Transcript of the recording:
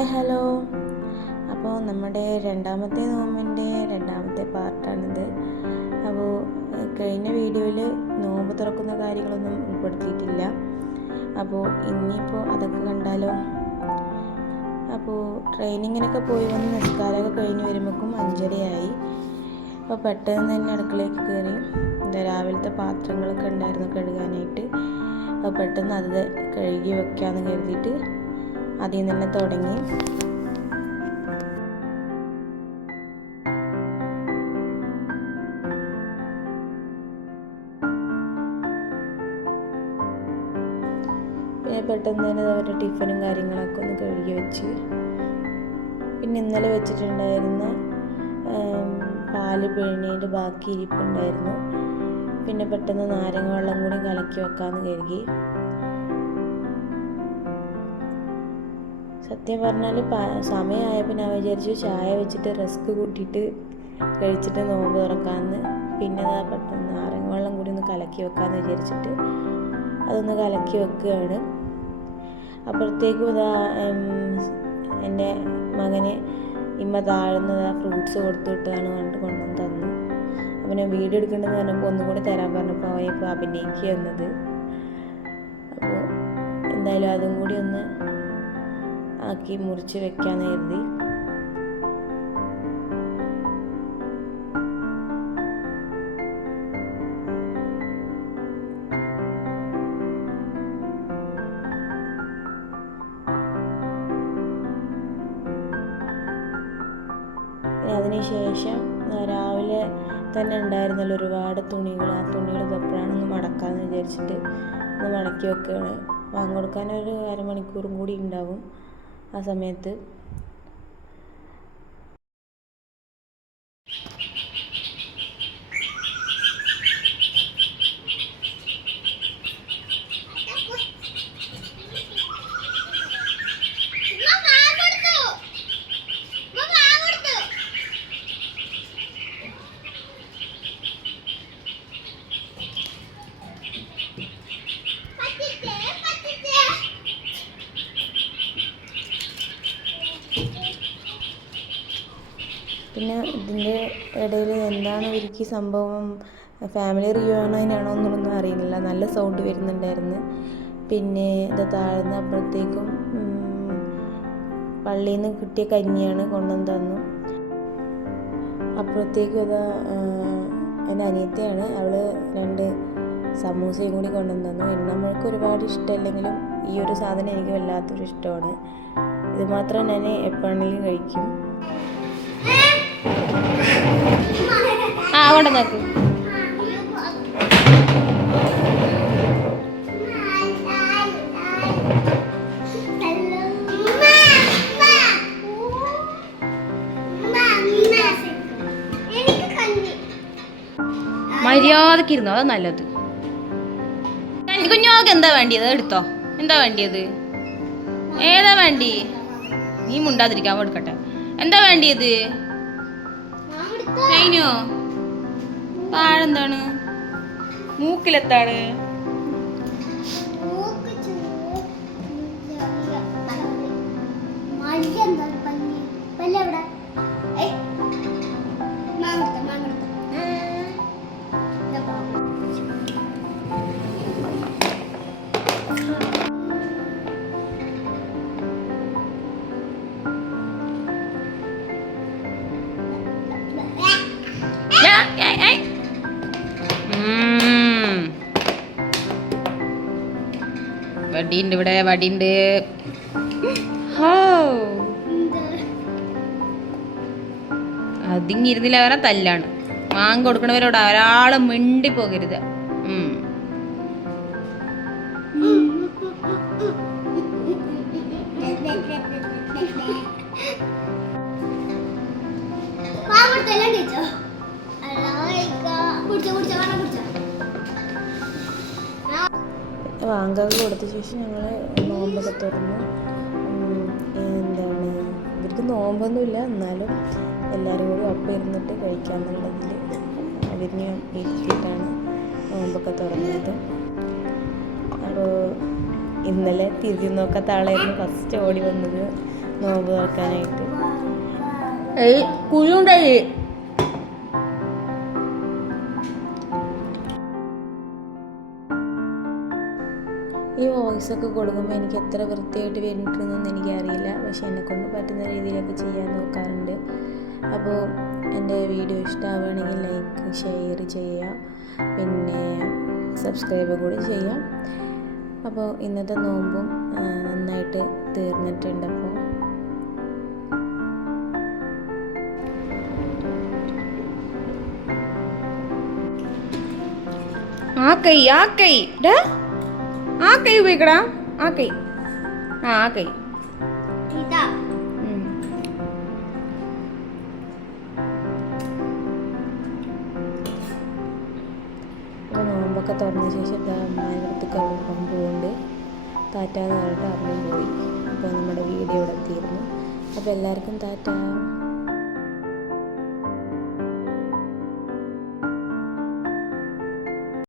Hi hello. അപ്പോൾ നമ്മുടെ രണ്ടാമത്തെ നോമ്പിന്റെ രണ്ടാമത്തെ പാർട്ടാണിത്. അപ്പോൾ കഴിഞ്ഞ വീഡിയോയിൽ നോമ്പ് തുറക്കുന്ന കാര്യങ്ങളൊന്നും ഉൾപ്പെടുത്തിയിട്ടില്ല. അപ്പോൾ ഇനിയിപ്പോൾ അതൊക്കെ കണ്ടാലോ? അപ്പോൾ ട്രെയിനിങ്ങിനൊക്കെ പോയി വന്ന് നിസ്കാരമൊക്കെ കഴിഞ്ഞ് വരുമ്പോഴേക്കും അഞ്ചരയായി. അപ്പോൾ പെട്ടെന്ന് തന്നെ അടുക്കളയ്ക്ക് കയറി. എന്താ രാവിലത്തെ പാത്രങ്ങളൊക്കെ ഉണ്ടായിരുന്നു കഴുകാനായിട്ട്. അപ്പോൾ പെട്ടെന്ന് അത് കഴുകി വെക്കാമെന്ന് കരുതിയിട്ട് അതിൽ നിന്ന് തുടങ്ങി. പിന്നെ പെട്ടെന്ന് തന്നെ അവരുടെ ടിഫിനും കാര്യങ്ങളൊക്കെ ഒന്ന് കഴുകി വെച്ച്. പിന്നെ ഇന്നലെ വെച്ചിട്ടുണ്ടായിരുന്ന പാൽ പിഴിഞ്ഞതിന്റെ ബാക്കി ഇരിപ്പുണ്ടായിരുന്നു. പിന്നെ പെട്ടെന്ന് നാരങ്ങ വെള്ളം കൂടി കലക്കി വെക്കാമെന്ന് കരുതി. സത്യം പറഞ്ഞാൽ സമയമായപ്പോൾ ഞാൻ വിചാരിച്ചു ചായ വെച്ചിട്ട് റസ്ക് കൂട്ടിയിട്ട് കഴിച്ചിട്ട് നോമ്പ് തുറക്കാമെന്ന്. പിന്നെ അതാ പെട്ടെന്ന് നാരങ്ങ വെള്ളം കൂടി ഒന്ന് കലക്കി വെക്കാമെന്ന് വിചാരിച്ചിട്ട് അതൊന്ന് കലക്കി വെക്കുകയാണ്. അപ്പോഴത്തേക്കും ഇതാ എന്റെ മകന് ഇമ്മ താഴ്ന്നത് ആ ഫ്രൂട്ട്സ് കൊടുത്തു വിട്ടതാണ് പറഞ്ഞിട്ട് കൊണ്ടുവന്ന് തന്നു. അവനെ ഞാൻ വീഡിയോ എടുക്കേണ്ടതെന്ന് പറഞ്ഞപ്പോൾ ഒന്നും കൂടി തരാൻ പറഞ്ഞപ്പോൾ അവനെ ഇപ്പോൾ അഭിനയിക്കുക എന്നത്. അപ്പോൾ എന്തായാലും അതും കൂടി ഒന്ന് ആക്കി മുറിച്ച് വെക്കാൻ പിന്നെ അതിനുശേഷം രാവിലെ തന്നെ ഉണ്ടായിരുന്നല്ലോ ഒരുപാട് തുണികൾ. ആ തുണികൾ എപ്പോഴാണെന്ന് മടക്കാമെന്ന് വിചാരിച്ചിട്ട് ഒന്ന് മടക്കി വെക്കുകയാണ്. വാങ്ങി കൊടുക്കാൻ ഒരു അരമണിക്കൂറും കൂടി ഉണ്ടാവും. ആ സമയത്ത് പിന്നെ ഇതിന്റെ ഇടയിൽ എന്താണ് ഇവർക്ക് സംഭവം? ഫാമിലി റിയൂണൈനാണോ എന്നൊന്നും അറിയുന്നില്ല നല്ല സൗണ്ട് വരുന്നുണ്ടായിരുന്നു. പിന്നെ ഇത് താഴ്ന്ന അപ്പോഴത്തേക്കും പള്ളിയിൽ നിന്ന് കിട്ടിയ കഞ്ഞിയാണ് കൊണ്ടുവന്ന് തന്നു. അപ്പോഴത്തേക്കും അത് എന്റെ അനിയത്തിയാണ്. അവൾ രണ്ട് സമൂസയും കൂടി കൊണ്ടുവന്ന് തന്നു. എണ്ണമ്മൾക്ക് ഒരുപാട് ഇഷ്ടമല്ലെങ്കിലും ഈ ഒരു സാധനം എനിക്ക് വല്ലാത്തൊരു ഇഷ്ടമാണ്. ഇത് മാത്രം ഞാൻ എപ്പോഴാണെങ്കിലും കഴിക്കും. അവിടെ നോക്ക് മര്യാദയ്ക്ക് ഇരുന്നോ അതാ നല്ലത്. കുഞ്ഞോക്ക് എന്താ വേണ്ടിയത്? എടുത്തോ. എന്താ വേണ്ടിയത്? ഏതാ വേണ്ടി? നീ മുണ്ടാതിരിക്കാൻ കൊടുക്കട്ടെ. എന്താ വേണ്ടിയത്? കഴിഞ്ഞോ പാഴെന്താണ് മൂക്കിലെത്താണ്? വടിയുണ്ട് ഇവിടെ വടിയുണ്ട്. അതിങ്ങിരുന്നില്ല വേറെ തല്ലാണ്. വാങ്ങി കൊടുക്കണവരോട് ഒരാൾ മിണ്ടി പോകരുത് ഉം. വാങ്കൊക്കെ കൊടുത്ത ശേഷം ഞങ്ങൾ നോമ്പൊക്കെ തുറന്നു. എന്താണ് ഇവർക്ക് നോമ്പൊന്നുമില്ല. എന്നാലും എല്ലാവരും കൂടി ഒപ്പം ഇരുന്നിട്ട് കഴിക്കാമെന്നുള്ളതിൽ അതിന് ഇരുത്തിയിട്ടാണ് നോമ്പൊക്കെ തുറന്നത്. അപ്പോൾ ഇന്നലെ തിരിഞ്ഞു നോക്കാത്ത ആളായിരുന്നു. ഫസ്റ്റ് ഓടി വന്നത് നോമ്പ് തുറക്കാനായിട്ട്. കുഴിയുണ്ടായി ഈ വോയിസ് ഒക്കെ കൊടുക്കുമ്പോൾ എനിക്ക് എത്ര വൃത്തിയായിട്ട് വരുന്നുണ്ടെന്നൊന്നും എനിക്കറിയില്ല. പക്ഷെ എന്നെക്കൊണ്ട് പറ്റുന്ന രീതിയിലൊക്കെ ചെയ്യാൻ നോക്കാറുണ്ട്. അപ്പോൾ എന്റെ വീഡിയോ ഇഷ്ടമാവുകയാണെങ്കിൽ ലൈക്ക് ഷെയർ ചെയ്യുക. പിന്നെ സബ്സ്ക്രൈബ് കൂടി ചെയ്യാം. അപ്പോൾ ഇന്നത്തെ നോമ്പും നന്നായിട്ട് തീർന്നിട്ടുണ്ട് അപ്പോൾ ആ കൈ ആ കൈ. ഡാ. ആ കൈ ഉപയോഗിക്കടാ. ആ കൈ. ആ ആ കൈ. നോമ്പൊക്കെ തുറന്ന ശേഷം അമ്മയുടെ പോകുന്നുണ്ട് ടാറ്റാന്ന് പറഞ്ഞിട്ട് പോയി. അപ്പോൾ നമ്മുടെ വീഡിയോ ഇവിടെ എത്തിയിരുന്നു. അപ്പോൾ എല്ലാവർക്കും ടാറ്റ